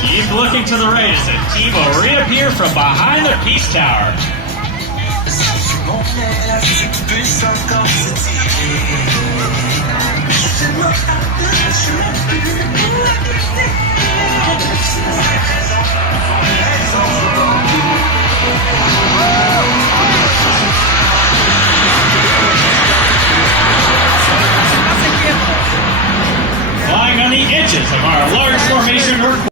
Keep looking to the right as a team will reappear from behind the Peace Tower.